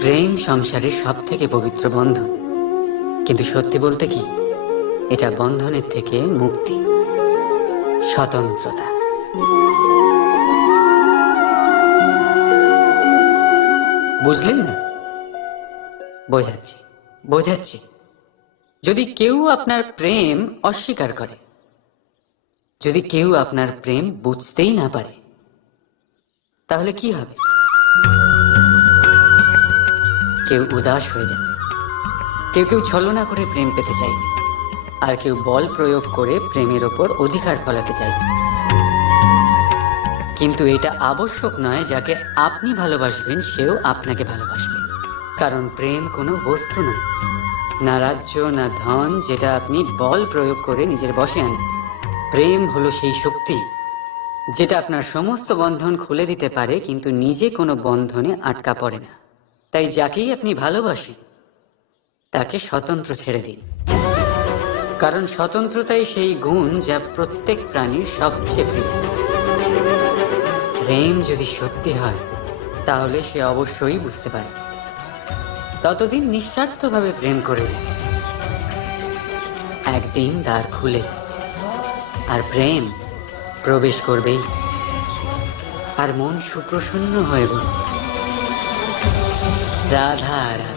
প্রেম সংসারের সব থেকে পবিত্র বন্ধন। কিন্তু সত্যি বলতে কি, এটা বন্ধনের থেকে মুক্তি, স্বতন্ত্রতা। বুঝলেন না? বোঝাচ্ছি বোঝাচ্ছি। যদি কেউ আপনার প্রেম অস্বীকার করে, যদি কেউ আপনার প্রেম বুঝতেই না পারে, তাহলে কি হবে? কেউ উদাস হয়ে যাবে। কেউ কেউ ছলনা করে প্রেম পেতে চাইবে আর কেউ বল প্রয়োগ করে প্রেমের ওপর অধিকার ফলাতে চাইবে কিন্তু এটা আবশ্যক নয় যাকে আপনি ভালোবাসবেন, সেও আপনাকে ভালোবাসবে। কারণ প্রেম কোনো বস্তু নয়। না রাজ্য, না ধন, যেটা আপনি বল প্রয়োগ করে নিজের বসে আনেন। প্রেম হলো সেই শক্তি, যেটা আপনার সমস্ত বন্ধন খুলে দিতে পারে, কিন্তু নিজে কোনো বন্ধনে আটকা পড়ে না। তাই যাকেই আপনি ভালোবাসেন তাকে স্বতন্ত্র ছেড়ে দিন। কারণ স্বতন্ত্রতাই সেই গুণ যা প্রত্যেক প্রাণীর সবচেয়ে প্রিয়। প্রেম যদি সত্যি হয়, তাহলে সে অবশ্যই বুঝতে পারে। ততদিন নিঃস্বার্থভাবে প্রেম করে যায় একদিন দ্বার খুলে যায় আর প্রেম প্রবেশ করবেই। আর মন সুপ্রসন্ন হয়ে বলবে। Radhara.